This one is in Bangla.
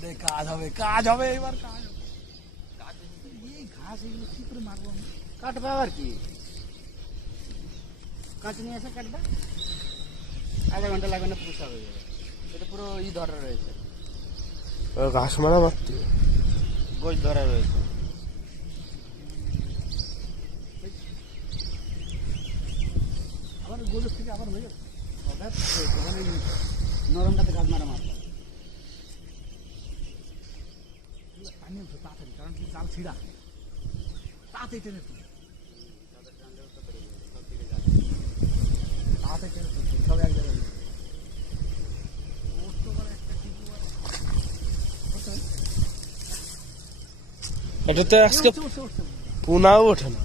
এটাই কাজ হবে, কাজ হবে, এবার কাজ হবে। এই ঘাস এগুলো কি করে মারবো আমি? কাটবে আবার কি, কাঁচ নিয়ে এসে কাটবে, আধা ঘন্টা লাগবে না, পুষা হয়ে যাবে। এটা পুরো ধরা রয়েছে, ঘাস মারা মারতে গোছ ধরা রয়েছে। আবার গোলের থেকে আবার হয়ে যাবে। হঠাৎ ওখানে নরমটাতে গাছ মারা মারবে। টানিয়ে উঠো তাড়াতাড়ি, কারণ কি জাল ছিঁড়া, তাড়াতাড়ি টেনে তুলো, তাড়াতাড়ি টেনে তুলছো, সব এক জায়গায়। এটা তো আজকে উঠছে, উঠছে, উঠছে। পুনাও ওঠে না।